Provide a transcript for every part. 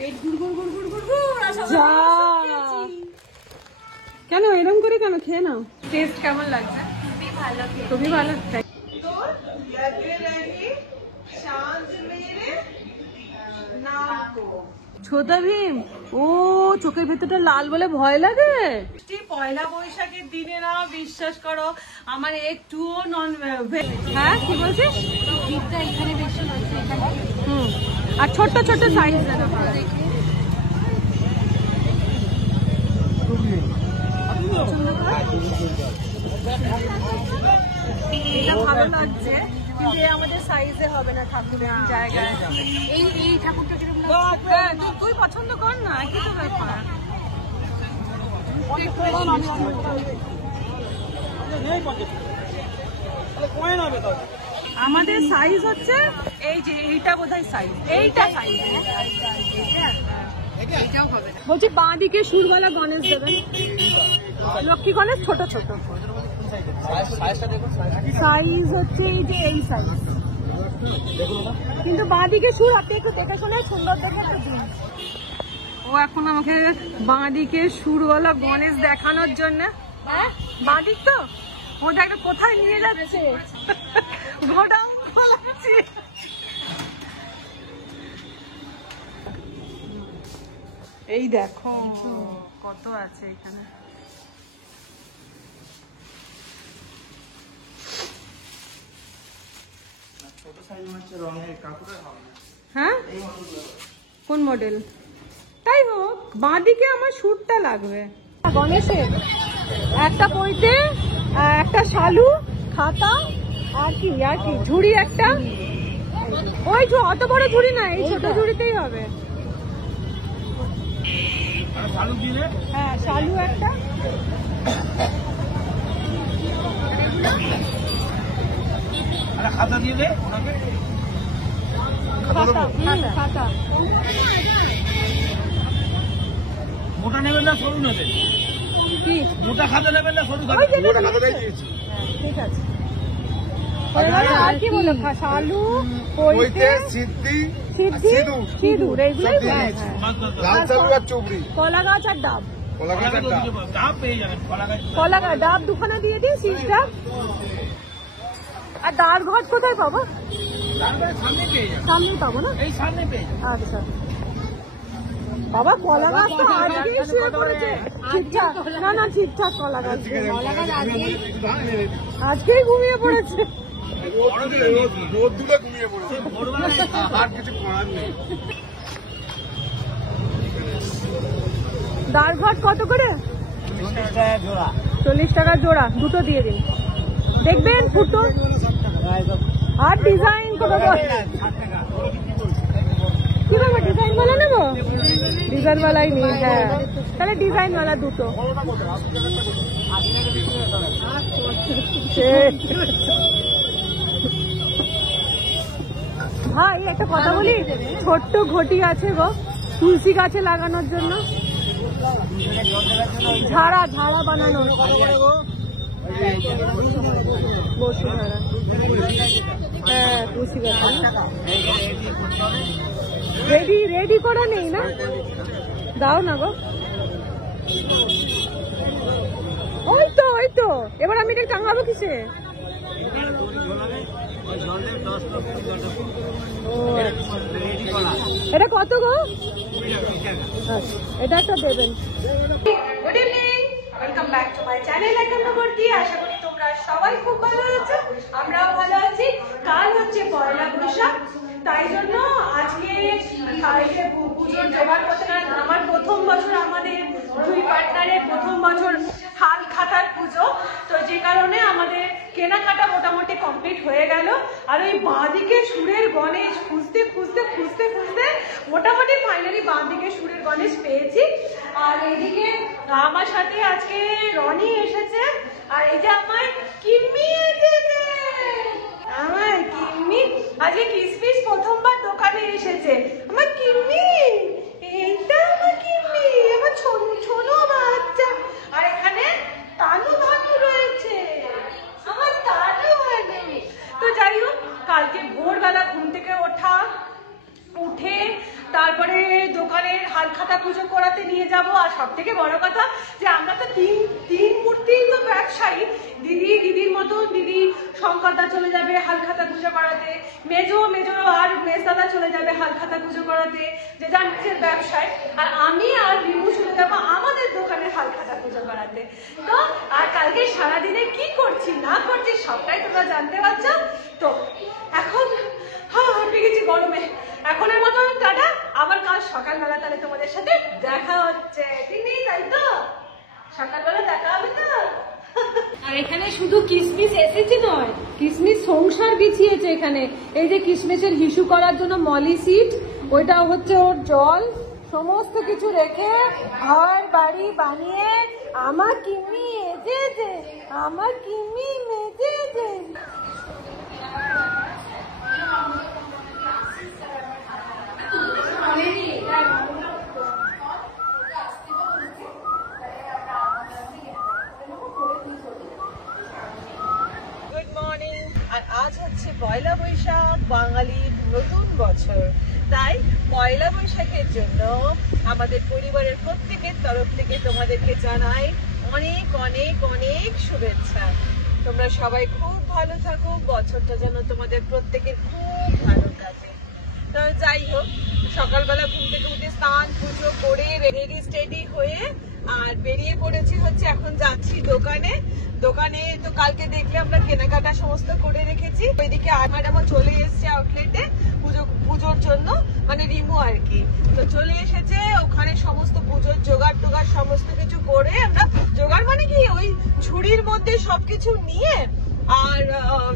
পেট গুড়গুড় গুড়গুড় গুড়গুড় আর যা কেন এরকম করে কেন খেয়ে নাও। টেস্ট কেমন লাগছে? খুবই ভালো খুবই ভালো। ছোটা ভীম, ও চোখের ভেতরটা লাল বলে ভয় লাগে। পয়লা বৈশাখের দিনে না বিশ্বাস করো আমার একটুও নন ভেজ। হ্যাঁ কি বলছিস? ভিড়টা এখানে বেশি হচ্ছে এখানে। আর ছোট্ট ছোট্ট সাইজ ভালো লাগছে, কিন্তু আমাদের সাইজে হবে না ঠাকুরের জায়গায়। এই ঠাকুরটা কিরকম তুই পছন্দ কর না, কি তো ব্যাপার। আমাদের সাইজ হচ্ছে এই যে এইটা বোধহয় সাইজ, এইটা সাইজ। বলছি বাঁ দিকে সুরবালা গণেশ দেবেন, লক্ষ্মী গণেশ ছোট ছোট সাইজ হচ্ছে এই যে এই সাইজ, কিন্তু বাঁ দিকে সুর আপনি একটু দেখে শুনে সুন্দর দেখে একটু দিন। ও এখন আমাকে বাঁ দিকে সুরওয়ালা গণেশ দেখানোর জন্য, বাঁ দিক তো ওটা একটা কোথায় নিয়ে যাচ্ছে, গোডাউন খোলাচ্ছি। এই দেখো কত আছে এখানে। হ্যাঁ কোন মডেল? তাই হোক, বাঁদিকে আমার সুটটা লাগবে। গণেশের একটা বইতে একটা শালু খাতা আর কি ঝুড়ি একটা, ওই অত বড় ঝুড়ি না, এই ছোট ঝুড়িতেই হবে। হ্যাঁ শালু একটা, খাতা দিয়ে দে খাতা। মোটা নেবেন না সরু নেবেন? কি মোটা খাতা নেবেন না সরু খাতা? মোটা খাতাটাই দিয়েছি। ঠিক আছে। আর কি বলো? শালু, পৈতে, সিদ্ধি, সিঁদুর, এইগুলোই লাল শালু আর চুবড়ি, কলা গাছ আর ডাব। ডাব পেয়ে যাবেন, কলা গাছ ডাব দুখানা দিয়ে দিই, শীষ ডাব। আর দাঁড় ঘট কোথায় পাবো? সামনে পেয়ে যাবেন, সামনেই পাবো না? এই সামনে পেয়ে যাবেন। আচ্ছা বাবা, কলা গাছ তো আজকেই শুয়ে পড়েছে ঠিকঠাক। না ঠিকঠাক কলা গাছ আজকেই ঘুমিয়ে পড়েছে। রোদ দুলে ঘুমিয়ে পড়েছে, আর কিছু করার নেই। দাঁড় ঘট কত করে? 40 টাকা জোড়া, দুটো দিয়ে দিন। দেখবেন ফুটো আর ডিজাইন কত? কি বাবা ডিজাইন वाला নেবো? ডিজাইন वाला ही नहीं है, তাহলে ডিজাইন वाला দুটো। ভাই একটা কথা বলি, ছোট্ট ঘটি আছে গো তুলসী গাছে লাগানোর জন্য, ঝাড়া বানানো, বসুধারা। হ্যাঁ তুলসী গাছ রেডি করা নেই না? দাও না গো। ওই তো এবার আমি এটা টাঙাবো কিসে? এটা কত গো? এটা একটা দেবেন। Good evening, welcome back to my channel একান্নবর্তী। আশা করি তোমরা সবাই খুব ভালো আছো, আমরাও ভালো আছি। কাল হচ্ছে পয়লা বৈশাখ, তাই জন্য আজকে কালকে পুজোর জোগাড় করতে না, আমার প্রথম বছর, আমাদের দুই পার্টনারের প্রথম বছর হাল খাতার পুজো, তো যে কারণে আমাদের কেনাকাটা মোটামুটি কমপ্লিট হয়ে গেল। আর ওই বাঁদিকে সুরের গণেশ খুঁজতে মোটামুটি ফাইনালি বাঁদিকে সুরের গণেশ পেয়েছি। আর এইদিকে আমার সাথে আজকে রনি এসেছে, আর এই যে আমার কিম্মি এসেছে। আমার কিম্মি আজকে কিসমিস প্রথমবার দোকানে এসেছে। আমার কিম্মি, এইটা আমার কিম্মি, আমার ছোনো বাচ্চা। আর এখানে তানু ভানু রয়েছে, আমার তানু ভানু। তো যাই হোক, কালকে ভোরবেলা ঘুম থেকে উঠে তারপরে দোকানের হালখাতা পুজো করাতে নিয়ে যাব। আর সব থেকে বড় কথা যে আমরা তো তিন মূর্তির তো ব্যবসায়ী, দিদির মতন দিদি শঙ্করদা চলে যাবে হালখাতা পুজো করাতে, মেজো আর মেজদাদা চলে যাবে হালখাতা পুজো করাতে, যে যার নিজের ব্যবসায়, আর আমি আর রিমু চলে যাবো আমাদের দোকানে হালখাতা পুজো করাতে। তো আর কালকে সারাদিনে কি করছি না করছি সবটাই তোমরা জানতে পারছো। তো এখন হাঁপিয়ে গেছি গরমে, এখনের মতন টাটা, আবার কাল সকালবেলা তাহলে তোমাদের সাথে দেখা হচ্ছে, ঠিক নেই? তাই তো সকালবেলা দেখা হবে তো। আর এখানে শুধু কিসমিস এসেছে নয়, কিসমিস সংসার বিছিয়েছে এখানে। এই যে কিসমিসের হিসু করার জন্য মলি সিট, ওইটা হচ্ছে ওর জল, সমস্ত কিছু রেখে ঘর বাড়ি বানিয়ে আমার কিমি এজেছে, আমার কিমি মেজেছে। Good morning. আর আজ হচ্ছে পয়লা বৈশাখ, বাঙালির নতুন বছর। তাই পয়লা বৈশাখের জন্য আমাদের পরিবারের প্রত্যেকের তরফ থেকে তোমাদেরকে জানাই অনেক অনেক অনেক শুভেচ্ছা। তোমরা সবাই খুব ভালো থাকো, বছরটা যেন তোমাদের প্রত্যেকের খুব ভালো কাটে। তো যাই হোক, সকালবেলা ঘুম থেকে উঠে স্নান পুজো করে রেডি স্টেডি হয়ে আর বেরিয়ে পড়েছি হচ্ছে, এখন যাচ্ছি দোকানে। তো কালকে দেখলে আমরা কেনাকাটা সমস্ত করে রেখেছি। ওইদিকে ম্যাডামও চলে এসেছে আউটলেটে পুজোর জন্য, মানে রিমু আর কি। তো চলে এসেছে, ওখানে সমস্ত পুজোর জোগাড় টোগাড় সমস্ত কিছু করে আমরা, জোগাড় মানে কি ওই ঝুড়ির মধ্যে সবকিছু নিয়ে আর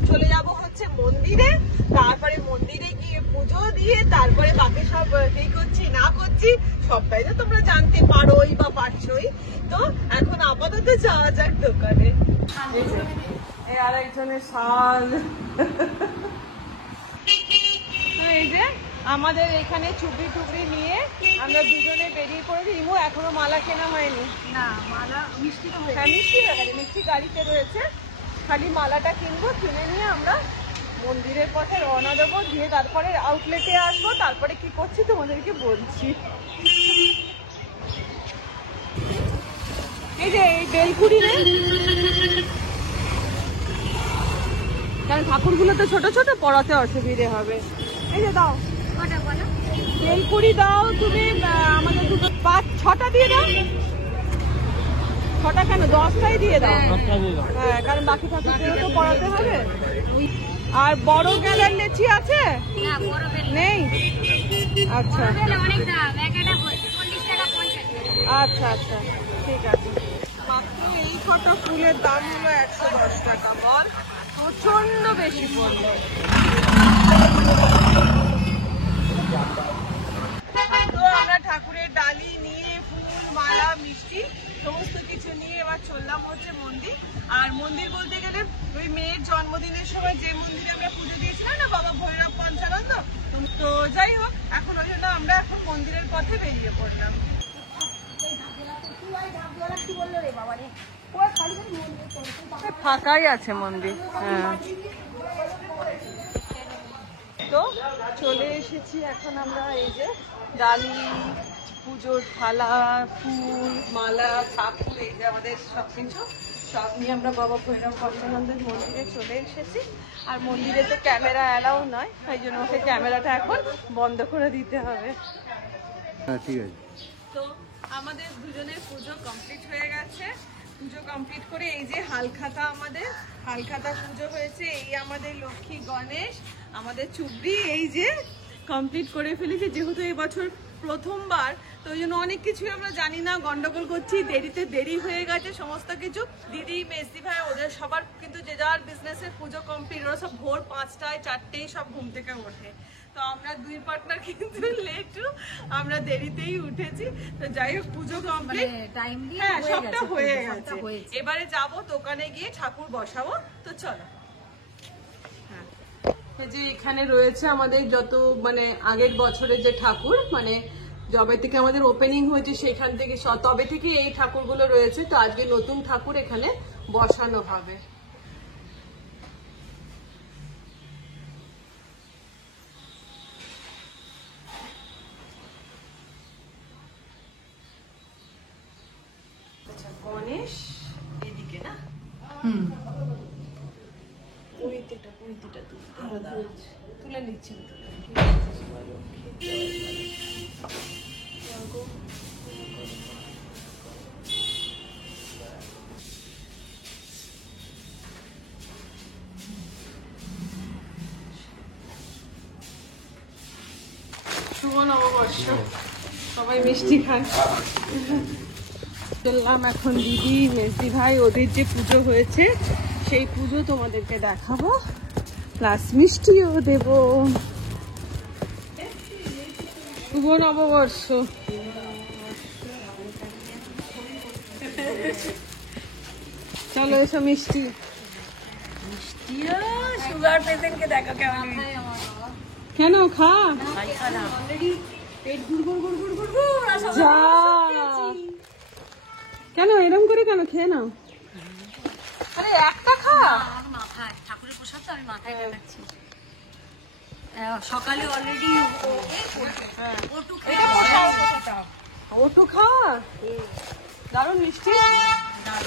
চলে যাব হচ্ছে মন্দিরে। তারপরে মন্দিরে গিয়ে পুজো দিয়ে তারপরে বাকি সব কি করছি না করছি সবটাই তো তোমরা জানতে পারোই বা পারছোই। তো এখন আপাতত যাওয়া যাক দোকানে। এই আরেকজনের শাল। তো এই যে আমাদের এখানে চুবড়ি টুবড়ি নিয়ে আমরা দুজনে বেরিয়ে পড়েছি। রিমু এখনো মালা কেনা হয়নি। না, মালা মিষ্টি তো হয়ে হ্যাঁ, মিষ্টি হয়ে গেছে, মিষ্টি গাড়িতে রয়েছে, খালি মালাটা কিনবো, কিনে নিয়ে আমরা মন্দিরের পথে রওনা দেবো, দিয়ে তারপরে আউটলেটে আসবো, তারপরে কি করছি তোমাদেরকে বলছি। এই যে এই বেলকুড়ি, কারণ ঠাকুরগুলো তো ছোট ছোট, পড়াতে অসুবিধে হবে। এই যে দাও কটা বলো? বেলকুড়ি দাও তুমি, আমাদের দুটো 5-6টা দিয়ে দাও। 6টা কেন, 10টাই দিয়ে দাও। হ্যাঁ, কারণ বাকি ঠাকুরগুলো তো পড়াতে হবে। আর বড় গেলার লেচি আছে? না, বড় বেল নেই। আচ্ছা অনেক দাম, একটা 40 টাকা 50। আচ্ছা আচ্ছা, ঠিক আছে। মাত্র এই কটা ফুলের দাম হলো 110 টাকা। বল, প্রচন্ড বেশি পড়লো। তো আমরা ঠাকুরের ডালি নিয়ে ফুল মালা মিষ্টি সমস্ত কিছু নিয়ে এবার চললাম হচ্ছে মন্দির। আর মন্দির বলতে গেলে ওই মেয়ের জন্মদিনের সময় যে মন্দিরে আমরা পুজো দিয়েছিলাম না, বাবা ভৈরব পঞ্চানন্দ। তো যাই হোক, এখন ওই জন্য আমরা এখন মন্দিরের পথে বেরিয়ে পড়লাম। ফাঁকাই আছে মন্দির। হ্যাঁ, তো চলে এসেছি এখন আমরা এই যে ডালি, পুজোর থালা, ফুল মালা, ঠাকুর, এই যে আমাদের সবকিছু সব নিয়ে আমরা বাবা ভৈরব পঞ্চানন্দের মন্দিরে চলে এসেছি। আর মন্দিরে তো ক্যামেরা অ্যালাউ নয়, তাই জন্য ওকে ক্যামেরাটা এখন বন্ধ করে দিতে হবে। হ্যাঁ, ঠিক আছে। তো আমাদের দুজনের পুজো কমপ্লিট হয়ে গেছে। পুজো কমপ্লিট করে এই যে আমাদের হালখাতা পুজো হয়েছে। এই আমাদের লক্ষ্মী গণেশ, আমাদের চুবড়ি এই যে কমপ্লিট করে ফেলেছি। যেহেতু এবছর প্রথমবার, তো ওই জন্য অনেক কিছুই আমরা জানি না, গন্ডগোল করছি, দেরি হয়ে গেছে সমস্ত কিছু। দিদি মেসি ভাই ওদের সবার কিন্তু যে যার বিজনেসের পুজো কমপ্লিট, ওরা সব ভোর 5টায় 4টেই সব ঘুম থেকে ওঠে। তো আমরা দুই পার্টনার কিন্তু লেটু, আমরা দেরিতেই উঠেছি। তো যাই হোক, পুজো কমপ্লিট, হ্যাঁ সবটা হয়ে গেছে। এবারে যাব দোকানে গিয়ে ঠাকুর বসাবো। তো চলো। যে এখানে রয়েছে আমাদের যত মানে আগের বছরের যে ঠাকুর, মানে যবে থেকে আমাদের ওপেনিং হয়েছে সেখান থেকে তবে থেকে এই ঠাকুরগুলো রয়েছে। তো আজকে নতুন ঠাকুর এখানে বসানো হবে। গণেশ এদিকে না পরিতেটা তুলে নিচ্ছেন শুভ নববর্ষ, সবাই মিষ্টি খায়। চললাম এখন দিদি মেজদি ভাই ওদের যে পুজো হয়েছে সেই পুজো তোমাদেরকে দেখাবো, প্লাস মিষ্টিও দেব। শুভ নববর্ষ। চলো এসো মিষ্টি। সুগার পেশেন্টকে দেখো কেমন কেন খা পেট গুড় যা। কেন এরম করে কেন খেয়ে নাও? আরে একটা খা। মাথায় ঠাকুরের প্রসাদ তো আমি মাথায় দেখাচ্ছি। সকালে অলরেডি ওটু খাওয়া দারুণ মিষ্টি।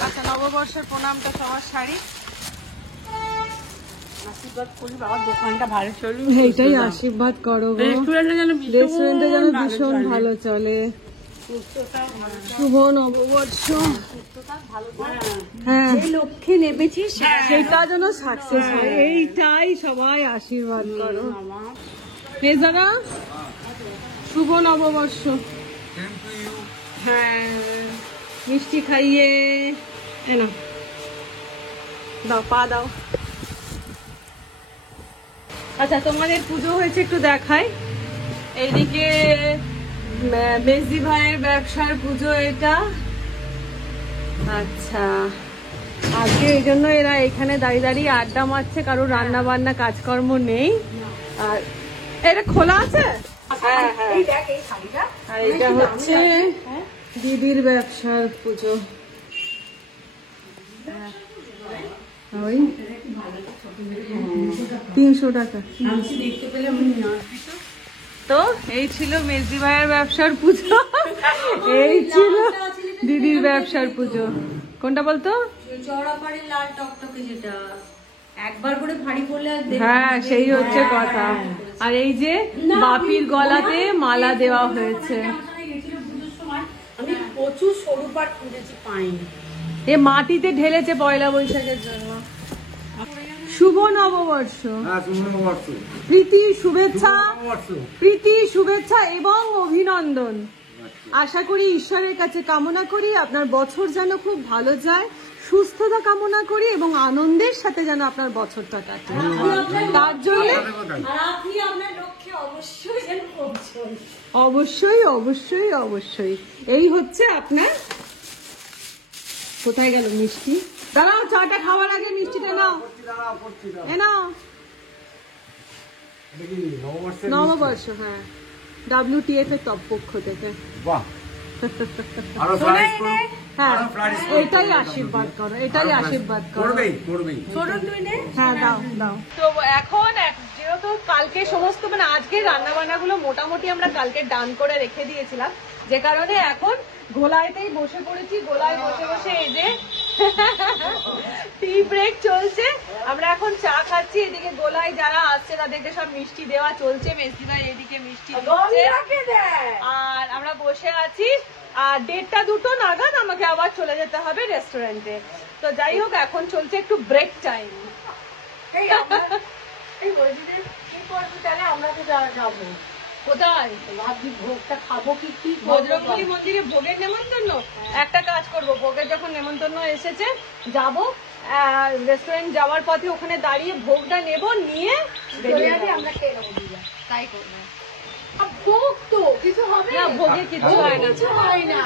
আচ্ছা নববর্ষের প্রণামটা সবার শাড়ি। আশীর্বাদ করি বাবার দোকানটা ভালো চলুক। এইটাই আশীর্বাদ করো গো। রেস্টুরেন্টে যেন ভীষণ ভালো চলে। শুভ নববর্ষ। হ্যাঁ লক্ষ্যে নেবেছিস সেটা যেন সাকসেস হয়, এইটাই সবাই আশীর্বাদ করো। দাদা শুভ নববর্ষ। হ্যাঁ মিষ্টি খাইয়ে না দাও, পা দাও। আচ্ছা তোমাদের পুজো হয়েছে একটু দেখাই। এইদিকে মেজদি ভাইয়ের ব্যবসার পুজো এটা। আচ্ছা আজকে এই জন্য এরা এখানে দাঁড়িয়ে দাঁড়িয়ে আড্ডা মারছে, কারোর রান্না বান্না কাজকর্ম নেই। আর এটা খোলা আছে। হ্যাঁ হ্যাঁ আর এটা হচ্ছে দিদির ব্যবসার পুজো। ওই 300 টাকা। তো এই ছিল মেজদি ভাইয়ের ব্যবসার পুজো, এই ছিল দিদির ব্যবসার পুজো। কোনটা বলতো? চড়াপাড়ির লাল টকটকে যেটা একবার করে ভারী পড়লে আর হ্যাঁ সেই হচ্ছে কথা। আর এই যে বাপির গলাতে মালা দেওয়া হয়েছে। আমি প্রচুর সরু পাট খুঁজেছি পাইনি। এ মাটিতে ঢেলেছে পয়লা বৈশাখের জন্য। শুভ নববর্ষ, প্রীতি শুভেচ্ছা, প্রীতি শুভেচ্ছা এবং অভিনন্দন। আশা করি ঈশ্বরের কাছে কামনা করি আপনার বছর যেন খুব ভালো যায়, সুস্থতা কামনা করি এবং আনন্দের সাথে যেন আপনার বছরটা কাটে। তার জন্য আপনি আপনার লক্ষ্যে অবশ্যই যেন পৌঁছন। অবশ্যই অবশ্যই অবশ্যই। এই হচ্ছে আপনার। কোথায় গেল মিষ্টি? দাঁড়াও, চাটা খাওয়ার আগে মিষ্টিটা নাও। এ নাও নববর্ষ। হ্যাঁ WTF এর পক্ষ থেকে। হ্যাঁ এটাই আশীর্বাদ করো, এটাই আশীর্বাদ করো। হ্যাঁ দাও দাও। তো এখন যেহেতু কালকে সমস্ত মানে আজকে রান্না বান্না গুলো মোটামুটি আমরা কালকে ডান করে রেখে দিয়েছিলাম, যে কারণে এখন গোলাইতেই বসে পড়েছি। গোলায় বসে বসে এই যে টি ব্রেক চলছে, আমরা এখন চা খাচ্ছি। এদিকে গোলায় যারা আসছে তাদেরকে সব মিষ্টি দেওয়া চলছে। মেজদি ভাই এদিকে মিষ্টি দিচ্ছে আর আমরা বসে আছি। আর 1:30-2 নাগাদ আমাকে আবার চলে যেতে হবে রেস্টুরেন্টে। তো যাই হোক এখন চলছে একটু ব্রেক টাইম। আমরা তো যাবো কোথায়? ভাবছি ভোগটা খাবো কি কি ভদ্রকালী মন্দিরে ভোগের নেমন্তন্ন। একটা কাজ করব, ভোগের যখন নেমন্তন্ন এসেছে যাব, রেস্টুরেন্ট যাওয়ার পথে ওখানে দাঁড়িয়ে ভোগটা নেব, নিয়ে আমরা খেয়ে নেবো। তাই করবো। ভোগ তো কিছু হবে না, ভোগে কিছু হয় না। কিছু হয় না।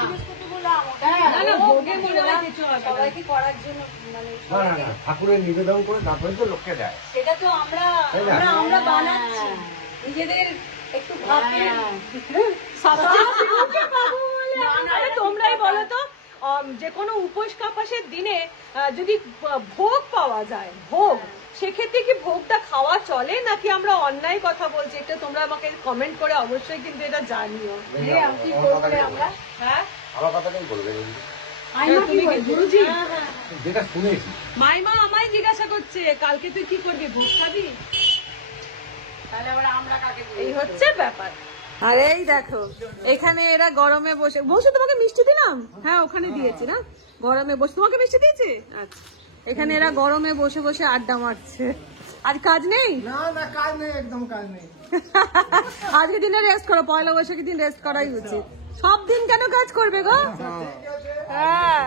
না না ভোগে মনে হয় কিছু হবে না। সবাইকে করার জন্য মানে ঠাকুরের নিবেদন করে তারপরে তো লোককে দেয়। সেটা তো আমরা বানাচ্ছি নিজেদের একটু ভাবতে। আরে তোমরাই বলো তো, যে কোনো উপোস কাপাসের দিনে যদি ভোগ পাওয়া যায়, ভোগ, সেক্ষেত্রে কি ভোগটা খাওয়া চলে নাকি আমরা অন্যায় কথা বলছি? এটা তোমরা আমাকে কমেন্ট করে অবশ্যই কিন্তু এটা জানিও। কি করবে আমরা? হ্যাঁ আমার কথাটাই বলবে। আইমা কি বলে গুরুজি? যেটা শুনেছি মাইমা আমায় জিজ্ঞাসা করছে কালকে তুই কি করবি, ভোজ খাবি? এই হচ্ছে ব্যাপার। আর এই দেখো এখানে এরা গরমে বসে বসে, তোমাকে মিষ্টি দিলাম? হ্যাঁ ওখানে দিয়েছি না, গরমে বসে তোমাকে মিষ্টি দিয়েছি। আচ্ছা, এখানে এরা গরমে বসে বসে আড্ডা মারছে। আর কাজ নেই? না না কাজ নেই, একদম কাজ নেই। আজকে দিনে রেস্ট করো, পয়লা বৈশাখের দিন রেস্ট করাই উচিত। সব দিন কেন কাজ করবে গো? হ্যাঁ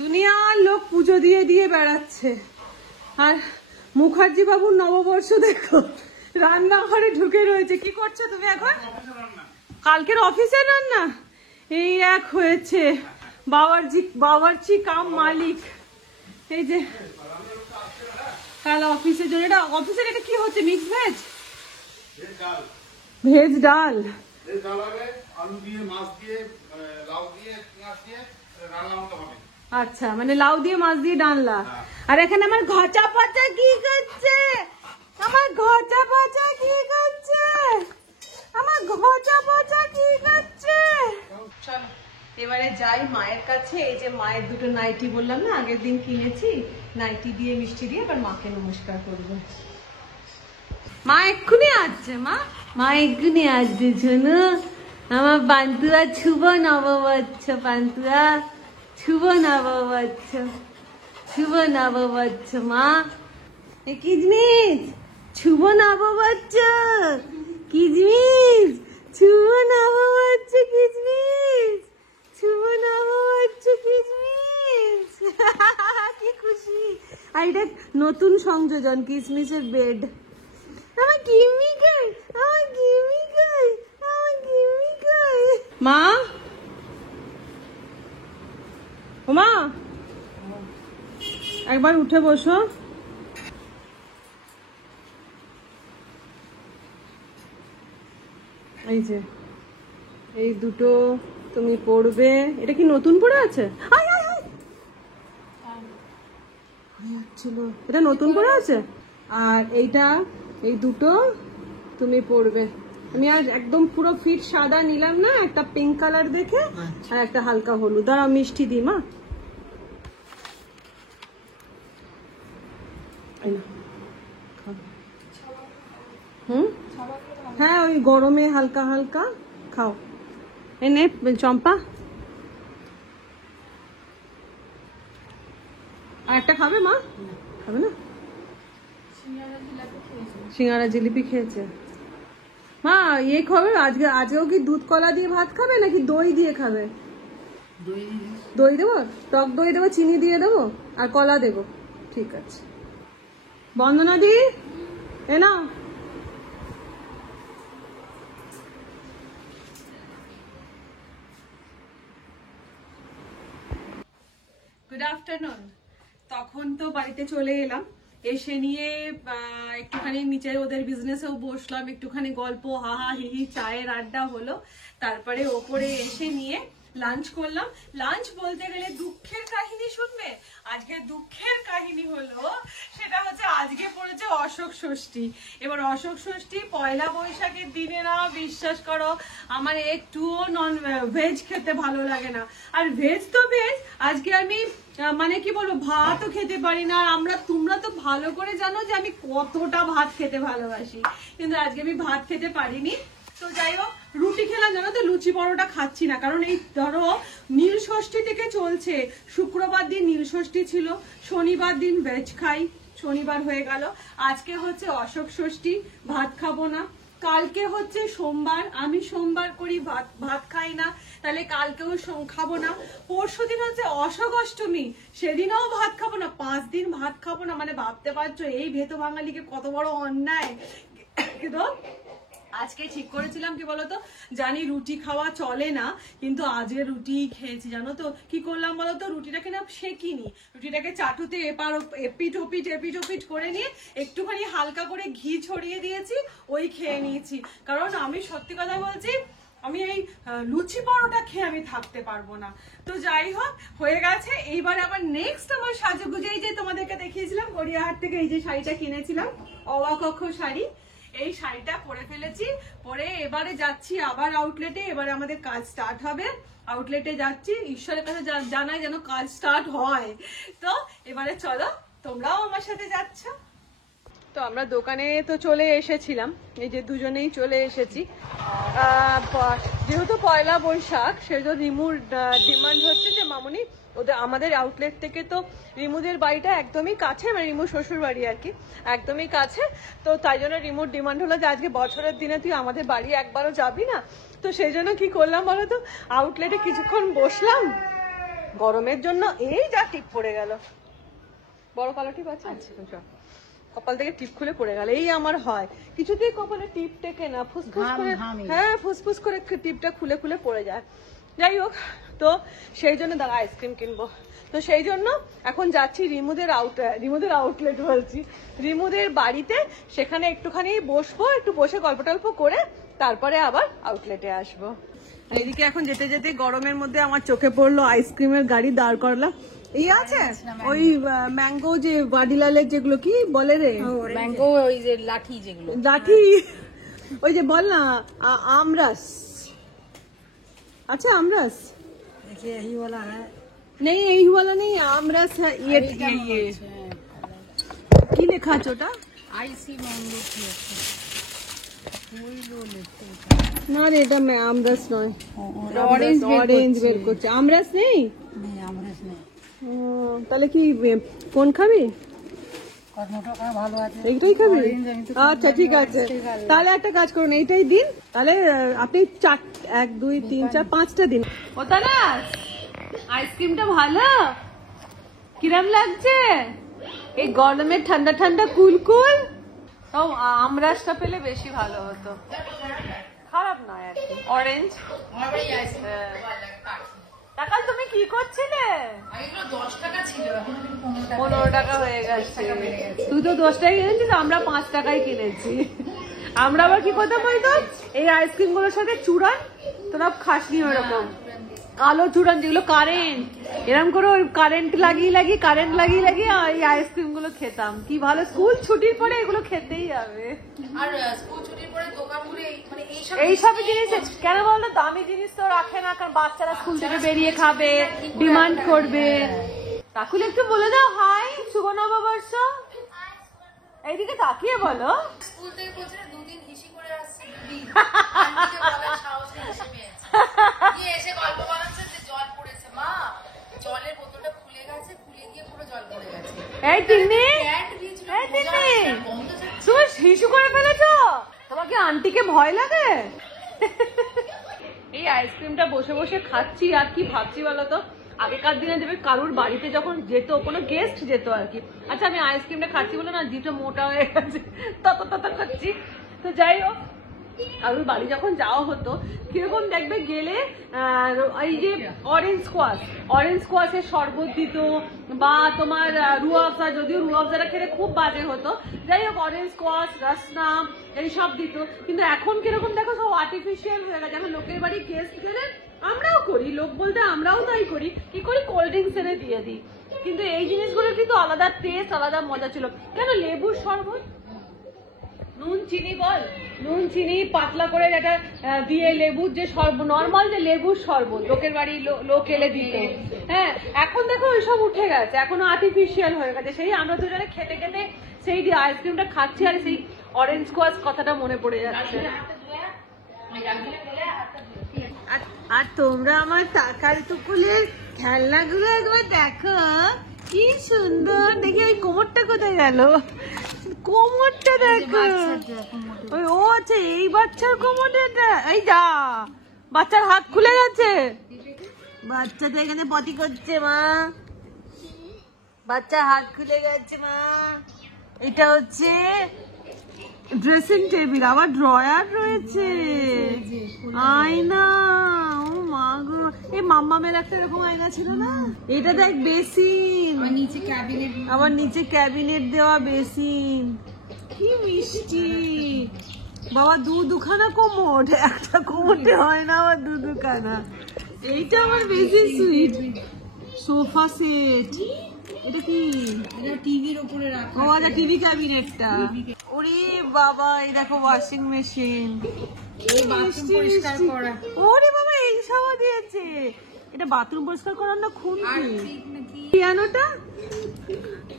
দুনিয়ার লোক পুজো দিয়ে দিয়ে বেড়াচ্ছে, আর মুখার্জি বাবুর নববর্ষ দেখো রান্নাঘরে ঢুকে রয়েছে। কি করছো তুমি এখন? কালকের অফিসের রান্না এই এক হয়েছে। বাওয়ার্চি কাম মালিক, এই যে কাল অফিসের জন্য এটা অফিসের, এটা কি হচ্ছে? মিক্স ভেজ, ভেজ ডাল, আলু দিয়ে, মাছ দিয়ে, লাউ দিয়ে, পেঁয়াজ দিয়ে রান্না মতো হবে। আচ্ছা মানে লাউ দিয়ে মাছ দিয়ে ডালনা। আর এখানে আমার ঘচা পচা কি করছে? আমার ঘচা পচা কি করছে? আমার ঘচা পচা কি করছে? চলো এবারে যাই মায়ের কাছে। এই যে মায়ের দুটো নাইটি বললাম না আগের দিন কিনেছি, নাইটি দিয়ে মিষ্টি দিয়ে এবার মাকে নমস্কার করবো। মা এক্ষুনি আসছে, মা এক্ষুনি আসছে। শোনো আমার পান্তুয়া শুভ নববর্ষ, পান্তুয়া শুভ নববর্ষ, শুভ নববর্ষ মা। কিজমিস শুভ নববর্ষ, কিজমিস শুভ নববর্ষ, কিজমিস শুভ নববর্ষ, কিজমিস। কি খুশি। আর এটা নতুন সংযোজন কিসমিসের বেড। আমার গিমি কই, আমার গিমি কই, আমার গিমি কই। মা ও মা একবার উঠে বসো। এই যে এই দুটো তুমি পড়বে। এটা কি নতুন পড়ে আছে? এটা নতুন পড়ে আছে। আর এইটা, এই দুটো তুমি পড়বে। আমি আজ একদম পুরো ফিট সাদা নিলাম না, একটা পিঙ্ক কালার দেখে আর একটা হালকা হলুদ। আর মিষ্টি দিই মা। হ্যাঁ ওই গরমে হালকা হালকা খাও। এনে চম্পা আর একটা খাবে মা? খাবে না? সিঙ্গারা জিলিপি খেয়েছে মা। ইয়ে খাবে আজকেও কি দুধ কলা দিয়ে ভাত খাবে নাকি দই দিয়ে খাবে? দই দেবো, টক দই দেবো, চিনি দিয়ে দেবো আর কলা দেবো। ঠিক আছে বন্দনা দি এ নাও। Good afternoon. তখন তো বাড়িতে চলে এলাম, এসে নিয়ে একটুখানি নিচে ওদের বিজনেসেও বসলাম, একটুখানি গল্প হাহা হিহি চায়ের আড্ডা হলো। তারপরে ওপরে এসে নিয়ে লাঞ্চ করলাম। লাঞ্চ বলতে গেলে দুঃখের কাহিনী শুনবে। আজকে দুঃখের কাহিনী হলো, সেটা হচ্ছে আজকে পড়েছে অশোক ষষ্ঠী। এবার অশোক ষষ্ঠী পয়লা বৈশাখের দিনে না, বিশ্বাস করো আমার একটুও নন ভেজ খেতে ভালো লাগে না। আর ভেজ তো ভেজ, আজকে আমি মানে কি বলবো ভাতও খেতে পারি না। আর তোমরা তো ভালো করে জানো যে আমি কতটা ভাত খেতে ভালোবাসি, কিন্তু আজকে আমি ভাত খেতে পারিনি। তো যাই হোক রুটি খেলাম, জানো তো লুচি পরোটা খাচ্ছি না, কারণ এই ধরো নীল ষষ্ঠী থেকে চলছে। শুক্রবার দিন নীল ষষ্ঠী ছিল, শনিবার দিন ভেজ খাই, শনিবার হয়ে গেল। আজকে হচ্ছে অশোক ষষ্ঠী, ভাত খাবো না। কালকে হচ্ছে সোমবার, আমি সোমবার করি, ভাত খাই না, তাহলে কালকেও খাবো না। পরশু দিন হচ্ছে অশোক অষ্টমী, সেদিনও ভাত খাবো না। 5 দিন ভাত খাবো না, মানে ভাবতে পারছো এই ভেতো বাঙালিকে কত বড় অন্যায়। কিন্তু আজকে ঠিক করেছিলাম কি বলতো, জানি রুটি খাওয়া চলে না, কিন্তু আজকে রুটি খেয়েছি। জানো তো কি করলাম বলতো, রুটিটাকে না সেকিনি, রুটিটাকে চাটুতে এপিট ওপিট করে নিয়ে একটুখানি হালকা করে ঘি ছড়িয়ে দিয়েছি, ওই খেয়ে নিয়েছি। কারণ আমি সত্যি কথা বলছি, আমি এই লুচি পরোটা খেয়ে আমি থাকতে পারবো না। তো যাই হোক হয়ে গেছে। এইবার আবার নেক্সট আমার সাজুগুজে, এই যে তোমাদেরকে দেখিয়েছিলাম গড়িয়াহাট থেকে এই যে শাড়িটা কিনেছিলাম, অবাক শাড়ি, এই শাড়িটা পরে ফেলেছি, পরে এবারে যাচ্ছি আবার আউটলেটে। এবারে আমাদের কাজ স্টার্ট হবে, আউটলেটে যাচ্ছি, ঈশ্বরের কাছে জানাই যেন কাজ স্টার্ট হয়। তো এবারে চলো, তোমরাও আমার সাথে যাচ্ছ। তো আমরা দোকানে তো চলে এসেছিলাম, এই যে দুজনেই চলে এসেছি। যেহেতু পয়লা বৈশাখ, সেহেতু রিমুর ডিমান্ড হচ্ছে যে মামুনি ওদের আমাদের আউটলেট থেকে তো রিমুদের বাড়িটা একদমই কাছে, মানে রিমুর শ্বশুর বাড়ি আর কি, একদমই কাছে। তো তাই জন্য রিমুর ডিমান্ড হলো যে আজকে বছরের দিনে তুই আমাদের বাড়ি একবারও যাবি না। তো সেই জন্য কি করলাম বলো তো, আউটলেটে কিছুক্ষণ বসলাম গরমের জন্য। এই যা টিপ পড়ে গেল, বড় কালো টিপ আছে, কপাল থেকে টিপ খুলে পড়ে গেল। এই আমার হয় কিছুতেই কপালে টিপ টেকে না, ফুসফুস করে, হ্যাঁ ফুসফুস করে টিপটা খুলে খুলে পড়ে যায়। যাই হোক, তো সেই জন্য দাঁড়া আইসক্রিম কিনবো। তো সেই জন্য এখন যাচ্ছি রিমুদের আউটলেট বলছি, রিমুদের বাড়িতে। সেখানে একটুখানি বসবো, একটু বসে গল্প টল্প করে তারপরে আবার আউটলেটে আসবো। এইদিকে এখন যেতে যেতে গরমের মধ্যে আমার চোখে পড়লো আইসক্রিমের গাড়ি দাঁড় করলাম। এই আছে ওই ম্যাঙ্গো, যে ওয়াডিলালের যেগুলো কি বলে রে, ম্যাঙ্গো, ওই যে লাঠি, যেগুলো লাঠি, ওই যে বল না আমরাস আছে, আমরাস यही वाला है, নেই, এই वाला নেই, আমরাস है। ये কি লেখা আছে ওটা? आईसी मैंगो की আছে, ওই লো লেখতে না রে, এটা আমরাস নয়, অরেঞ্জ অরেঞ্জ বের করছে। আমরাস নেই, নেই, আমরাস নেই। তাহলে কি কোন খাবি? কর্মটা কা ভালো আছে, এইটাই খাবি? অরেঞ্জ আমি তো আচ্ছা ঠিক আছে, তাহলে একটা কাজ করুন, এইটাই দিন। তাহলে আপনি 1 2 3 4 5টা দিন। ওটা না আইসক্রিমটা ভালো, কিরম লাগছে এই গরমে? ঠান্ডা ঠান্ডা কুল কুল। তাও আমরাসটা পেলে বেশি ভালো হতো, খারাপ নয় আর কি। অরেঞ্জ টাকা তুমি কি করছিলে? 10 টাকা ছিল, এখন 15 টাকা হয়ে গেছে। তুই তো 10 টাকায় কিনেছিস, আমরা 5 টাকায় কিনেছি। আমরা আবার কি করতাম বলতো, এই আইসক্রিম গুলোর সাথে চূড়ান, তোরা খাসনি ওরকম কালো চূড়ান, যেগুলো কারেন্ট, এরকম করে ওই কারেন্ট লাগিয়ে এই আইসক্রিম গুলো খেতাম। কি ভালো, স্কুল ছুটির পরে এগুলো খেতেই হবে। আর স্কুল ছুটির পরে দোকানগুলো মানে এইসব জিনিস কেন বলতো, দামি জিনিস তো রাখে না, কারণ বাচ্চারা স্কুল থেকে বেরিয়ে খাবে, ডিমান্ড করবে। কাকুল একটু বলে দাও হাই, শুভ নববর্ষ। এইদিকে তাকিয়ে বলো। স্কুল থেকে বলছে 2 দিন হিসি করে আসছে, 2 দিন আন্টিকে বলার সাহস নেই, হিসি পেয়েছে। দিয়ে এসে গল্প বানাচ্ছে যে জল পড়েছে, মা জলের বোতলটা খুলে গেছে, খুলে গিয়ে পুরো জল পড়ে গেছে। এই তিন্নি, প্যান্ট ভিজলো, এই তিন্নি, বন্ধ যাচ্ছে। তুমি হিসু করে ফেলেছো? তোমাকে আন্টিকে ভয় লাগে? এই আইসক্রিমটা বসে বসে খাচ্ছি আর কি ভাবছি বলতো, আগেকার দিনে দেবে কারুর বাড়িতে যখন যেত, কোনো গেস্ট যেত আর কি। আচ্ছা আমি আইসক্রিমটা খাচ্ছি বলে না জিভটা মোটা হয়ে গেছে, তত খাচ্ছি। তো যাই হোক, কারুর বাড়ি যখন যাওয়া হতো, কিরকম দেখবে গেলে এই যে অরেঞ্জ স্কোয়াশের শরবত দিত, বা তোমার রুয়াবজা, যদিও রুয়াবজাটা খেলে খুব বাজে হতো, যাই হোক অরেঞ্জ স্কোয়াশ, রাসনা এইসব দিত। কিন্তু এখন কিরকম দেখো, সব আর্টিফিশিয়াল হয়ে গেছে। এখন লোকের বাড়ি গেস্ট গেলে আমরাও করি, লোক বলতে আমরাও তাই করি, কি করি কোল্ড ড্রিঙ্কস এনে দিয়ে দিই। কিন্তু এই জিনিসগুলোর কিন্তু আলাদা টেস্ট, আলাদা মজা ছিল। কেন লেবুর শরবত, নুন চিনি বল, নুন চিনি পাতলা করে যেটা দিয়ে লেবুর যে শরবত, নর্মাল যে লেবুর শরবত লোকের বাড়ি লোক এলে দিত। হ্যাঁ, এখন দেখো ওইসব উঠে গেছে, এখনো আর্টিফিশিয়াল হয়ে গেছে। সেই আমরা দুজনে খেতে খেতে সেই আইসক্রিমটা খাচ্ছি আর সেই অরেঞ্জ স্কোয়াশ কথাটা মনে পড়ে যাচ্ছে। আর তোমরা আমার টাকার টুকুলের খেলনাগুলো একবার দেখো, কি সুন্দর। দেখি ওই কোমরটা কোথায় গেল, কোমরটা দেখো। ওই ও আছে, এই বাচ্চার কোমরটা, এই যা বাচ্চার হাত খুলে গেছে, বাচ্চাটা এখানে পটি করছে মা, বাচ্চার হাত খুলে গেছে মা। এটা হচ্ছে ড্রেসিং টেবিল, আবার ড্রয়ার রয়েছে, আয়না। ও মা গো, এই মাম্মামের একটা এরকম আয়না ছিল না? এটা দেখ বেসিন, নিচে ক্যাবিনেট, আবার নিচে ক্যাবিনেট দেওয়া বেসিন, কি মিষ্টি। বাবা দুখানা কোমোড, একটা কোমোডে হয় না, আবার দুখানা। এইটা আমার বেশি সুইট। সোফা সেট, এটা কি? এটা টিভির উপরে রাখা। ও আচ্ছা, টিভি ক্যাবিনেটটা। ওরে বাবা, এই দেখো ওয়াশিং মেশিন। এই বাথরুম পরিষ্কার করা। ওরে বাবা, এই সব দিয়েছে। এটা বাথরুম পরিষ্কার করার না আর খুন্তি। ঠিক নাকি পিয়ানোটা?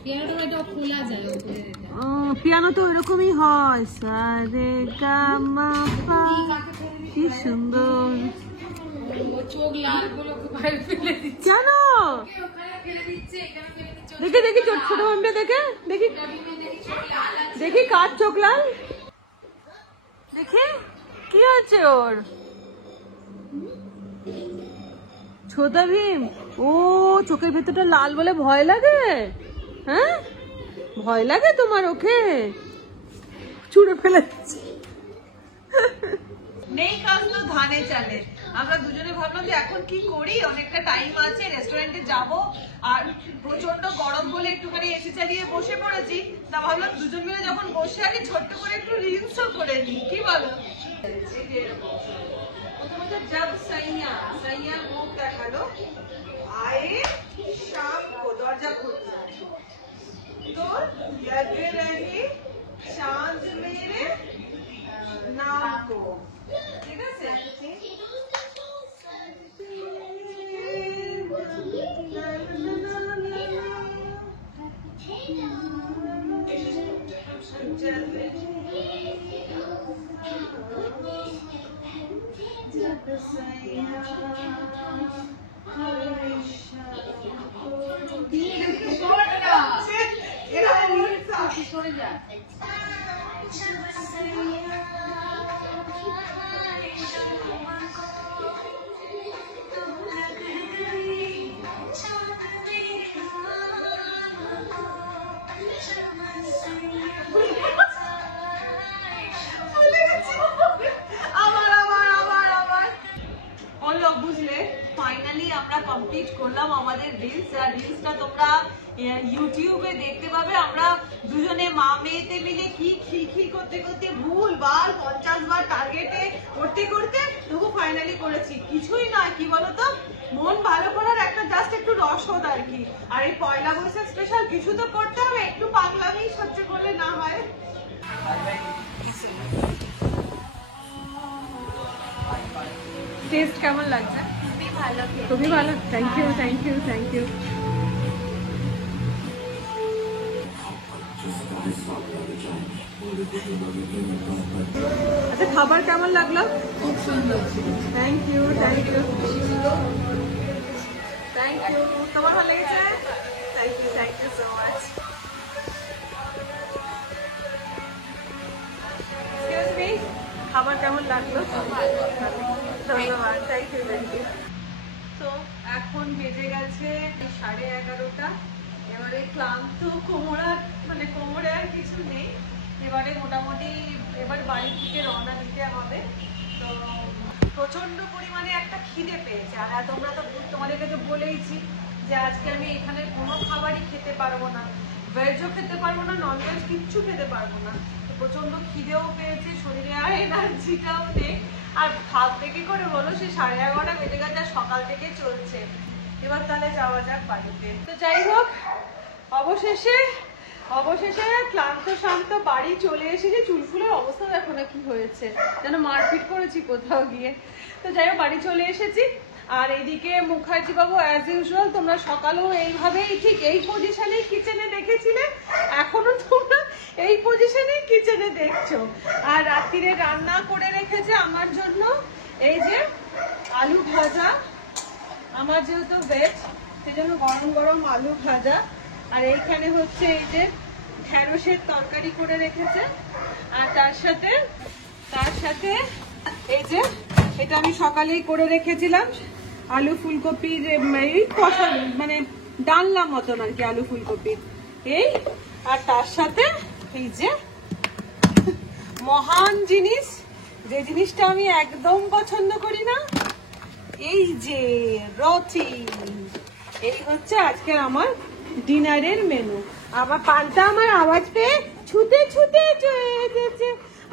পিয়ানোটা এটা খোলা যায় উপরে। পিয়ানো তো ওইরকমই হয়। সারে গামা পা, কি সুন্দর। ও চোখ লাল করে ওকে বাইরে ফেলে দিচ্ছে। কেন? ওখানে ফেলে দিচ্ছে, এখানে ফেলে দিচ্ছে। দেখে দেখি, ছোট ছোট মামটা দেখে দেখি, দেখি চোখ লাল আছে। দেখি কার চোখ লাল, দেখি কি হচ্ছে ওর। ছোটা ভীম, ও চোখের ভেতরটা লাল বলে ভয় লাগে? হ্যাঁ, ভয় লাগে তোমার? ওকে ছুঁড়ে ফেলে দিচ্ছি। নেই কাজ তো ধানে চালে। আমরা দুজনে ভাবলাম যে এখন কি করি, অনেকটা টাইম আছে, রেস্টুরেন্টে যাব, আর প্রচন্ড গরম বলে একটুখানি এসি চালিয়ে বসে পড়েছি। তা ভাবলাম দুজন মিলে যখন বসে আছি ছোট্ট করে একটু রিলসও করে নিই, কি বলো? প্রথমত জব সাইয়া মুখ দেখালো, আয়ে শাম কো, দরজা খুলতে তো লগে রহি চাঁদ মেরে নাম কো, ঠিক আছে? সরে যা। বুঝলে, ফাইনালি আমরা কমপ্লিট করলাম আমাদের রিলস। আর রিলসটা তোমরা ইউটিউবে দেখতে পাবে। আমরা দুজনে মা মেয়েতে মিলে কি খিলখিল করতে করতে ভুল বার 50 বার টার্গেটে করতে করতে তবু ফাইনালি করেছি। কিছুই নয়, কি বলতো, মন ভালো করার একটা জাস্ট একটু রসদ আর কি। আর এই পয়লা বৈশাখ স্পেশাল কিছু তো করতে হবে, একটু পাগলামি সহ্য করলে না হয়। টেস্ট কেমন লাগছে? খুবই ভালো। খুবই ভালো, thank you thank you thank you. আচ্ছা, খাবার কেমন লাগলো? খুব সুন্দর। Thank you thank you thank you. তোমার ভালো লেগেছে? Thank you so much. Excuse me, খাবার কেমন লাগলো? ধন্যবাদ, থ্যাংক ইউ থ্যাংক ইউ। তো এখন বেজে গেছে 11:30। এবারে ক্লান্ত কোমরে আর কিছু নেই। এবারে মোটামুটি এবার বাড়ি থেকে রওনা দিতে হবে। তো প্রচন্ড পরিমাণে একটা খিদে পেয়েছে। আর তোমরা তো তোমাদেরকে তো বলেইছি যে আজকে আমি এখানে কোনো খাবারই খেতে পারবো না, ভেজও খেতে পারবো না, ননভেজ কিচ্ছু খেতে পারবো না। প্রচন্ড খিদেও পেয়েছে, শরীরে আর এনার্জিটাও নেই। আর ভাবতে কি করে বলো, সে 11:30 বেজে গেছে, সকাল থেকে চলছে। এবার তাহলে যাওয়া যাক বাড়িতে। তো যাই হোক, অবশেষে ক্লান্ত শান্ত বাড়ি চলে এসেছি। চুলফুলের অবস্থা দেখো না কি হয়েছে, যেন মারপিট করেছি কোথাও গিয়ে। তো যাই হোক, বাড়ি চলে এসেছি। আর এদিকে মুখার্জি বাবু অ্যাজ ইউজুয়াল, তোমরা সকালেও এইভাবেই ঠিক এই পজিশনেই কিচেনে দেখেছিলে, এখনো তোমরা এই পজিশনেই কিচেনে দেখছো। আর রাত্রিরে রান্না করে রেখেছে আমার জন্য এই যে আলু ভাজা। আমার যেহেতু ভেজ, সেজন্য গরম গরম আলু ভাজা। আর এইখানে হচ্ছে এই যে ঢেঁড়সের তরকারি করে রেখেছে। আর তার সাথে এই যে এটা আমি সকালেই করে রেখেছিলাম, আলু ফুলকপির এই কষা, মানে ডালনা মতন আর কি, আলু ফুলকপির এই। আর তার সাথে এই যে মহান জিনিস, যে জিনিসটা আমি একদম পছন্দ করি না, এই যে রুটি। এই হচ্ছে আজকের আমার ডিনারের মেনু। আমার পান্তা আমার আওয়াজ পেয়ে ছুটে ছুটে চলে এসেছে,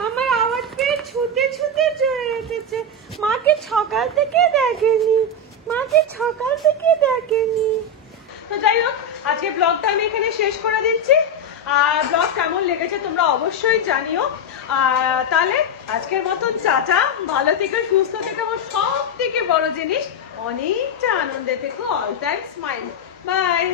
আমার আওয়াজ পেয়ে ছুটে ছুটে চলে এসেছে। মাকে সকাল থেকে দেখেনি। তো যাই হোক, আজকে ব্লগটা শেষ করে দিচ্ছি। আর ব্লগ কেমন লেগেছে তোমরা অবশ্যই জানিও। তাহলে আজকের মতন টাটা, ভালো থেকো, সুস্থ থেকো, এবং সব থেকে বড় জিনিস অনেকটা আনন্দে থেকো, অল টাইম স্মাইল। বাই।